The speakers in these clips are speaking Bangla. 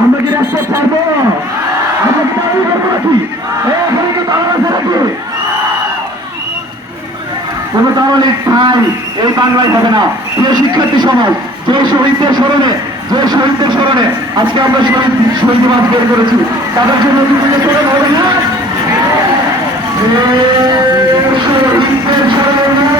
আমরা কি রাস্তা ছাড়বো আমরা কি দাঁড়িয়ে যাব নাকি এ, এখানে কি দাঁড়ানো আছে নাকি কোন তাহলে ঠাই এই বাংলায় হবে না। প্রিয় শিক্ষার্থী সমাজ, যে শহীদদের স্মরণে, যে শহীদদের স্মরণে আজকে আমরা শহীদ শহীদ মাস বের করেছি। তাদের জন্য দুদিনে স্মরণ হবে না? শহীদদের স্মরণে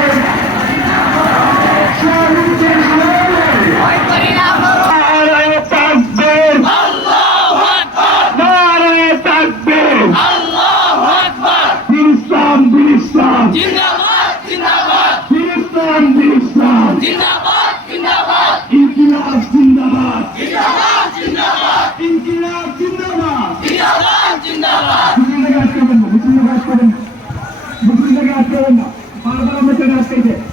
বারবার আমরা চলে আসতেছে মুসলিমদের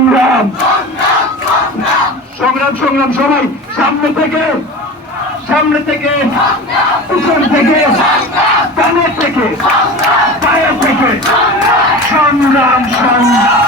সংগ্রাম। সংগ্রাম সংগ্রাম, সবাই, সামনে থেকে সামনে থেকে, পিছন থেকে, কানের থেকে, পায়ের থেকে। সংগ্রাম সংগ্রাম।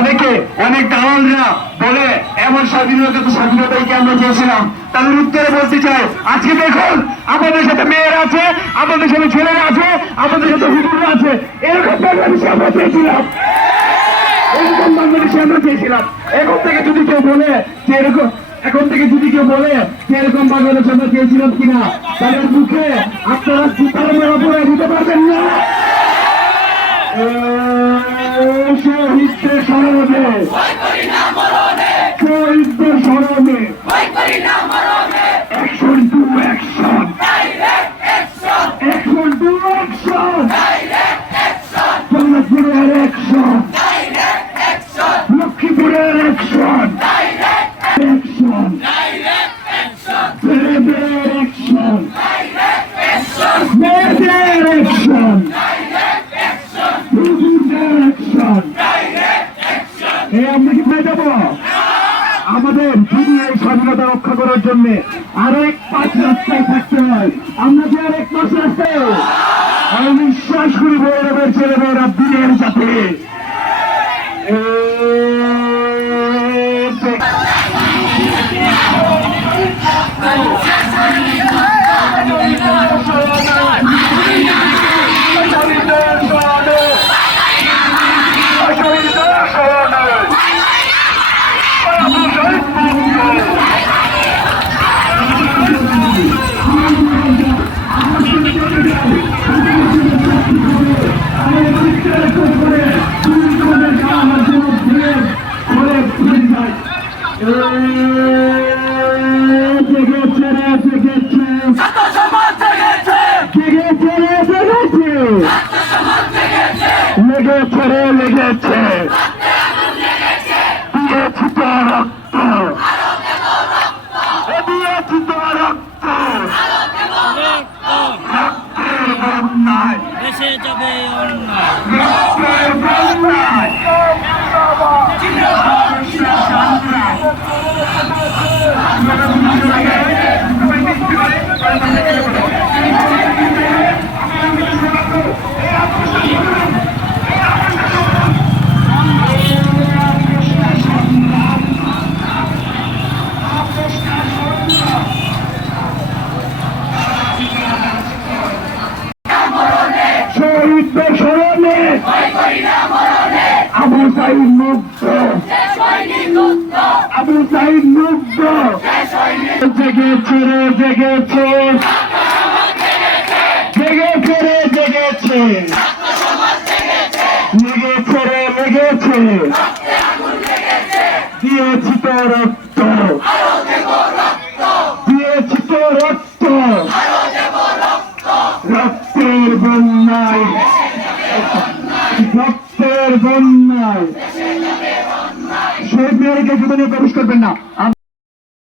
অনেকে, অনেক দালালরা বলে, এমন স্বাধীনতা তো স্বাধীনতাই কি আমরা চেয়েছিলাম তাদের উত্তরে বলতে চাই, আজকে দেখুন, আমাদের সাথে মেয়েরা আছে, আমাদের সাথে ছেলেরা আছে, আমাদের সাথে হুজুররা আছে। এরকম বাংলাদেশে আমরা চেয়েছিলাম। এরকম বাংলাদেশে আমরা চেয়েছিলাম। এখন থেকে যদি কেউ বলে যে এরকম এখন থেকে যদি কেউ বলে যে এরকম বাংলাদেশ আমরা চেয়েছিলাম কিনা, তাদের মুখে আপনারা জুতার মেলা পরে দিতে পারবেন না। শহীদদের স্মরণে শহীদদের স্মরণে এই স্বাধীনতা রক্ষা করার জন্য আরও এক পাঁচ রাস্তায় থাকতে হয়। আমরা কি আর এক পাঁচ রাস্তায় আমি বিশ্বাস করি বৈরবের ছেলে বড় দিনের সাথে লেগেছে লেগেছে দিয়েছি তো রক্ত দিয়েছি তো রক্ত রক্তের বন্যায় দেশে যাবে অন্যায় রক্তের বন্যায় শহীদদের আবু সাইদ মুক্ত আবু সাইদ মুক্ত জেগেছে রে জেগেছে। জেগেছে রে জেগেছে লেগেছে রে লেগেছে দিয়েছি তো রক্ত দিয়েছি তো রক্ত রক্তের বন্যায় রক্তের বন্যায় শহীদ মেয়রকে জীবনে প্রবেশ করবেন না